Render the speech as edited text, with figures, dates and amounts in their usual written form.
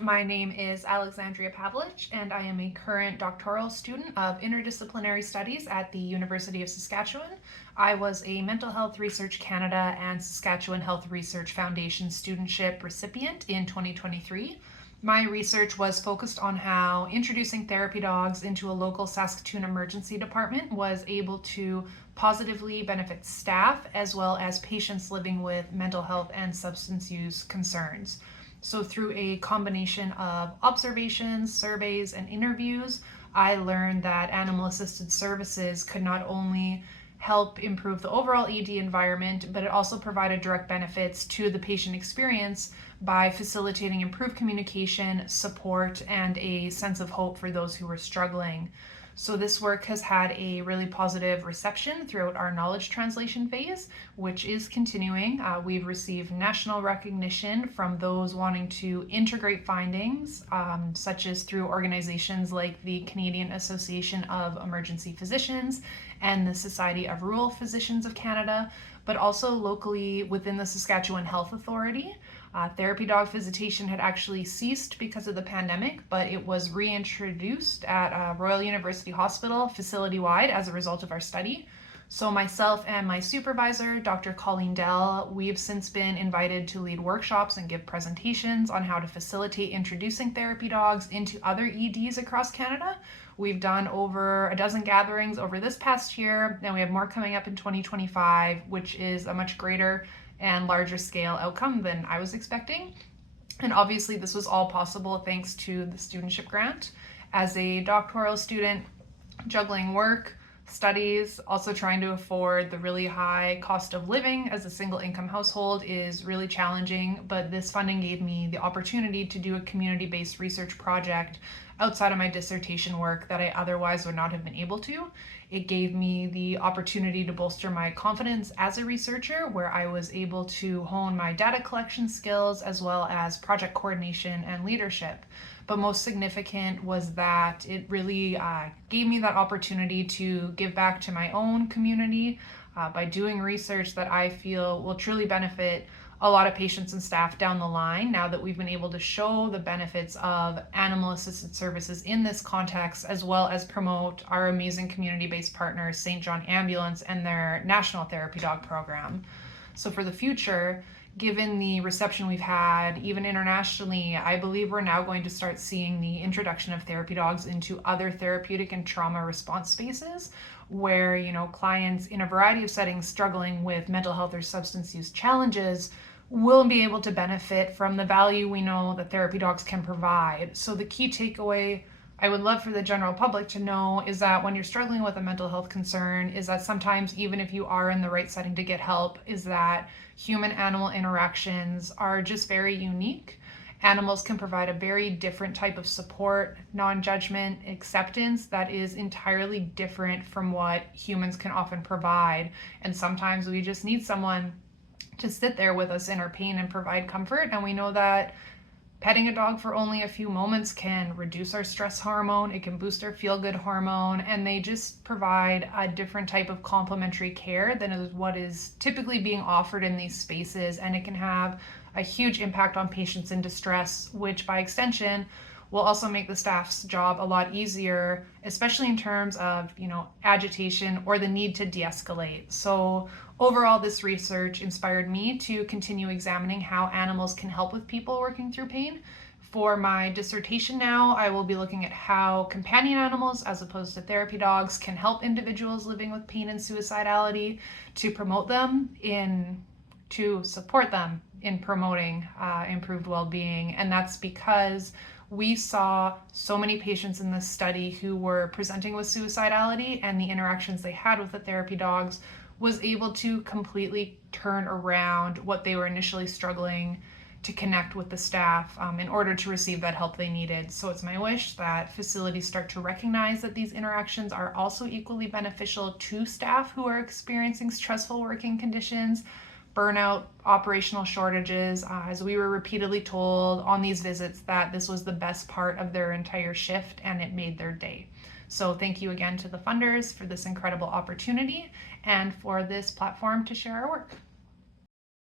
My name is Alexandria Pavelich, and I am a current doctoral student of interdisciplinary studies at the University of Saskatchewan. I was a Mental Health Research Canada and Saskatchewan Health Research Foundation Studentship recipient in 2023. My research was focused on how introducing therapy dogs into a local Saskatoon emergency department was able to positively benefit staff as well as patients living with mental health and substance use concerns. So through a combination of observations, surveys, and interviews, I learned that animal-assisted services could not only help improve the overall ED environment, but it also provided direct benefits to the patient experience by facilitating improved communication, support, and a sense of hope for those who were struggling. So this work has had a really positive reception throughout our knowledge translation phase, which is continuing. We've received national recognition from those wanting to integrate findings, such as through organizations like the Canadian Association of Emergency Physicians and the Society of Rural Physicians of Canada, but also locally within the Saskatchewan Health Authority. Therapy dog visitation had actually ceased because of the pandemic, but it was reintroduced at Royal University Hospital facility-wide as a result of our study. So myself and my supervisor, Dr. Colleen Dell, we've since been invited to lead workshops and give presentations on how to facilitate introducing therapy dogs into other EDs across Canada. We've done over a dozen gatherings over this past year, and we have more coming up in 2025, which is a much greater and larger scale outcome than I was expecting. And obviously this was all possible thanks to the Studentship grant. As a doctoral student, juggling work, studies, also trying to afford the really high cost of living as a single income household is really challenging, but this funding gave me the opportunity to do a community-based research project outside of my dissertation work that I otherwise would not have been able to. It gave me the opportunity to bolster my confidence as a researcher, where I was able to hone my data collection skills as well as project coordination and leadership. But most significant was that it really gave me that opportunity to give back to my own community by doing research that I feel will truly benefit a lot of patients and staff down the line now that we've been able to show the benefits of animal-assisted services in this context, as well as promote our amazing community-based partners, St. John Ambulance, and their National Therapy Dog Program. So for the future, given the reception we've had, even internationally, I believe we're now going to start seeing the introduction of therapy dogs into other therapeutic and trauma response spaces where, clients in a variety of settings struggling with mental health or substance use challenges will be able to benefit from the value we know that therapy dogs can provide. So the key takeaway I would love for the general public to know is that when you're struggling with a mental health concern, is that sometimes even if you are in the right setting to get help, is that human-animal interactions are just very unique. Animals can provide a very different type of support, non-judgment, acceptance that is entirely different from what humans can often provide. And sometimes we just need someone to sit there with us in our pain and provide comfort. And we know that petting a dog for only a few moments can reduce our stress hormone, it can boost our feel-good hormone, and they just provide a different type of complementary care than is what is typically being offered in these spaces, and it can have a huge impact on patients in distress, which by extension will also make the staff's job a lot easier, especially in terms of, agitation or the need to de-escalate. So overall, this research inspired me to continue examining how animals can help with people working through pain. For my dissertation now, I will be looking at how companion animals, as opposed to therapy dogs, can help individuals living with pain and suicidality to support them in promoting improved well-being. And that's because we saw so many patients in this study who were presenting with suicidality, and the interactions they had with the therapy dogs was able to completely turn around what they were initially struggling to connect with the staff in order to receive that help they needed. So it's my wish that facilities start to recognize that these interactions are also equally beneficial to staff who are experiencing stressful working conditions, burnout, operational shortages, as we were repeatedly told on these visits that this was the best part of their entire shift and it made their day. So thank you again to the funders for this incredible opportunity and for this platform to share our work.